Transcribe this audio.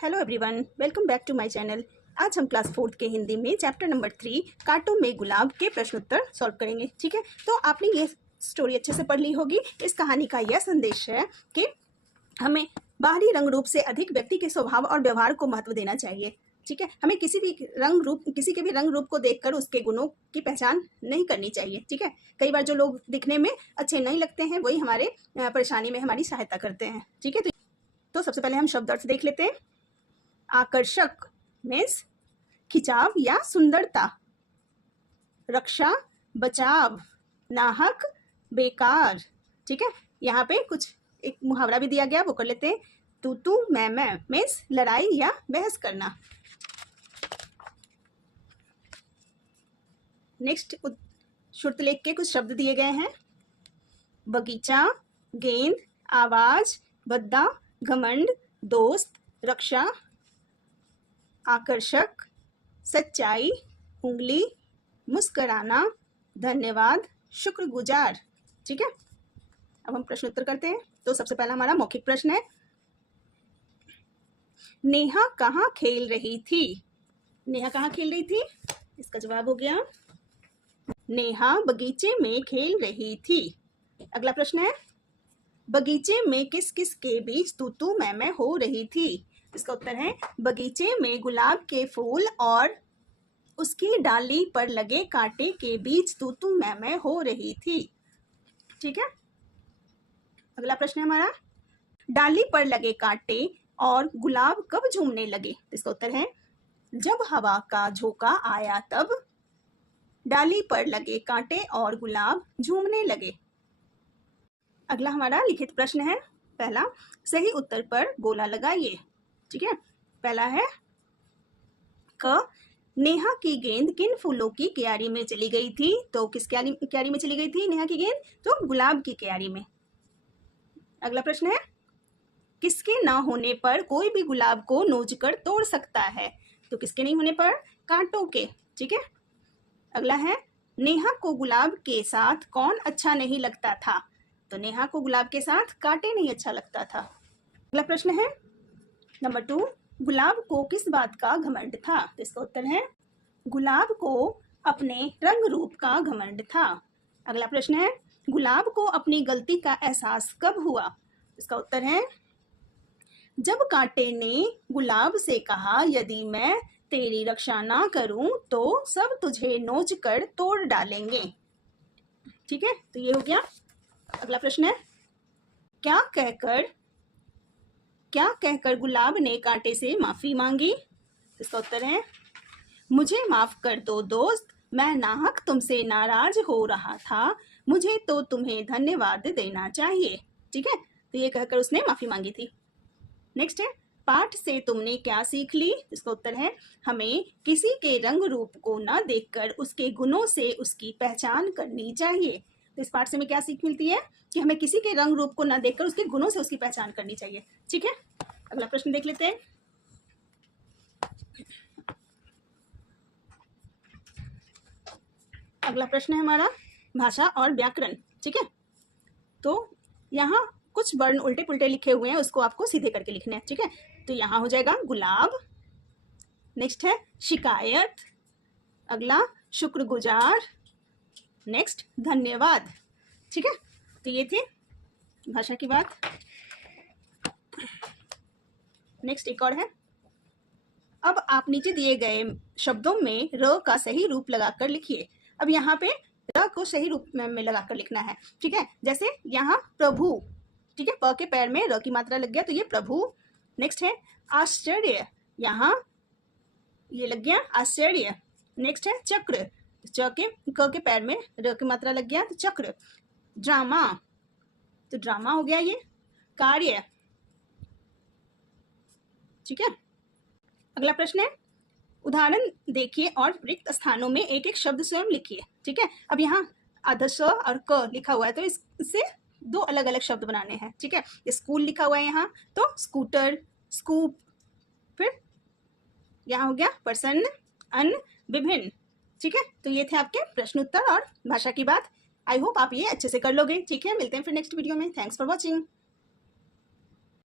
Hello everyone, welcome back to my channel. आज हम class 4 के हिंदी में चैप्टर नंबर 3 कांटों में गुलाब के प्रश्न उत्तर सॉल्व करेंगे। ठीक है, तो आपने ये स्टोरी अच्छे से पढ़ ली होगी। इस कहानी का यह संदेश है कि हमें बाहरी रंग रूप से अधिक व्यक्ति के स्वभाव और व्यवहार को महत्व देना चाहिए। ठीक है, हमें किसी के भी रंग रूप को देखकर उसके गुणों की पहचान नहीं करनी चाहिए। ठीक है, कई बार जो लोग दिखने में अच्छे नहीं लगते हैं वही हमारे परेशानी में हमारी सहायता करते हैं। ठीक है, तो सबसे पहले हम शब्द अर्थ देख लेते हैं। आकर्षक मीन्स खिंचाव या सुंदरता, रक्षा बचाव, नाहक बेकार। ठीक है, यहाँ पे कुछ एक मुहावरा भी दिया गया, वो कर लेते हैं। तू मैं मीन्स लड़ाई या बहस करना। नेक्स्ट श्रुतलेख के कुछ शब्द दिए गए हैं। बगीचा, गेंद, आवाज, बद्दा, घमंड, दोस्त, रक्षा, आकर्षक, सच्चाई, उंगली, मुस्कराना, धन्यवाद, शुक्रगुजार। ठीक है, अब हम प्रश्न उत्तर करते हैं। तो सबसे पहला हमारा मौखिक प्रश्न है, नेहा कहाँ खेल रही थी? नेहा कहाँ खेल रही थी? इसका जवाब हो गया नेहा बगीचे में खेल रही थी। अगला प्रश्न है, बगीचे में किस किस के बीच तू मैं हो रही थी? इसका उत्तर है बगीचे में गुलाब के फूल और उसकी डाली पर लगे कांटे के बीच तू मैं हो रही थी। ठीक है, अगला प्रश्न है हमारा, डाली पर लगे कांटे और गुलाब कब झूमने लगे? इसका उत्तर है जब हवा का झोंका आया तब डाली पर लगे कांटे और गुलाब झूमने लगे। अगला हमारा लिखित प्रश्न है। पहला, सही उत्तर पर गोला लगाइए। ठीक है, पहला है क, नेहा की गेंद किन फूलों की क्यारी में चली गई थी? तो किस क्यारी में चली गई थी नेहा की गेंद? तो गुलाब की क्यारी में। अगला प्रश्न है, किसके ना होने पर कोई भी गुलाब को नोचकर तोड़ सकता है? तो किसके नहीं होने पर? कांटों के। ठीक है, अगला है, नेहा को गुलाब के साथ कौन अच्छा नहीं लगता था? तो नेहा को गुलाब के साथ कांटे नहीं अच्छा लगता था। अगला प्रश्न है नंबर 2, गुलाब को किस बात का घमंड था? तो इसका उत्तर है गुलाब को अपने रंग रूप का घमंड था। अगला प्रश्न है, गुलाब को अपनी गलती का एहसास कब हुआ? इसका उत्तर है जब कांटे ने गुलाब से कहा, यदि मैं तेरी रक्षा ना करूं तो सब तुझे नोच कर तोड़ डालेंगे। ठीक है, तो ये हो गया। अगला प्रश्न है, क्या कहकर गुलाब ने कांटे से माफी मांगी? इसका उत्तर है मुझे माफ कर दो दोस्त, मैं नाहक तुमसे नाराज हो रहा था, मुझे तो तुम्हें धन्यवाद देना चाहिए। ठीक है, तो ये कहकर उसने माफी मांगी थी। नेक्स्ट है, पाठ से तुमने क्या सीख ली? इसका उत्तर है हमें किसी के रंग रूप को न देखकर उसके गुणों से उसकी पहचान करनी चाहिए। तो इस पाठ से हमें क्या सीख मिलती है कि हमें किसी के रंग रूप को न देखकर उसके गुणों से उसकी पहचान करनी चाहिए। ठीक है, अगला प्रश्न देख लेते हैं। अगला प्रश्न है हमारा भाषा और व्याकरण। ठीक है, तो यहाँ कुछ वर्ण उल्टे पुल्टे लिखे हुए हैं, उसको आपको सीधे करके लिखने हैं। ठीक है, तो यहाँ हो जाएगा गुलाब, नेक्स्ट है शिकायत, अगला शुक्रगुजार, नेक्स्ट धन्यवाद। ठीक है, तो ये थी भाषा की बात। नेक्स्ट एक और है, अब आप नीचे दिए गए शब्दों में र का सही रूप लगाकर लिखिए। अब यहाँ पे र को सही रूप में लगाकर लिखना है। ठीक है, जैसे यहाँ प्रभु, ठीक है, प के पैर में र की मात्रा लग गया तो ये प्रभु। नेक्स्ट है आश्चर्य, यहाँ ये लग गया आश्चर्य। नेक्स्ट है चक्र, क के पैर में र की मात्रा लग गया तो चक्र। ड्रामा, तो ड्रामा हो गया ये। कार्य। ठीक है, अगला प्रश्न है, उदाहरण देखिए और रिक्त स्थानों में एक एक शब्द स्वयं लिखिए। ठीक है, अब यहाँ आधा स और क लिखा हुआ है तो इससे दो अलग अलग शब्द बनाने हैं। ठीक है, स्कूल लिखा हुआ है यहाँ तो स्कूटर, स्कूप। फिर यहाँ हो गया प्रसन्न, अन्न, विभिन्न। ठीक है, तो ये थे आपके प्रश्न उत्तर और भाषा की बात। आई होप आप ये अच्छे से कर लोगे। ठीक है, मिलते हैं फिर नेक्स्ट वीडियो में। Thanks for watching.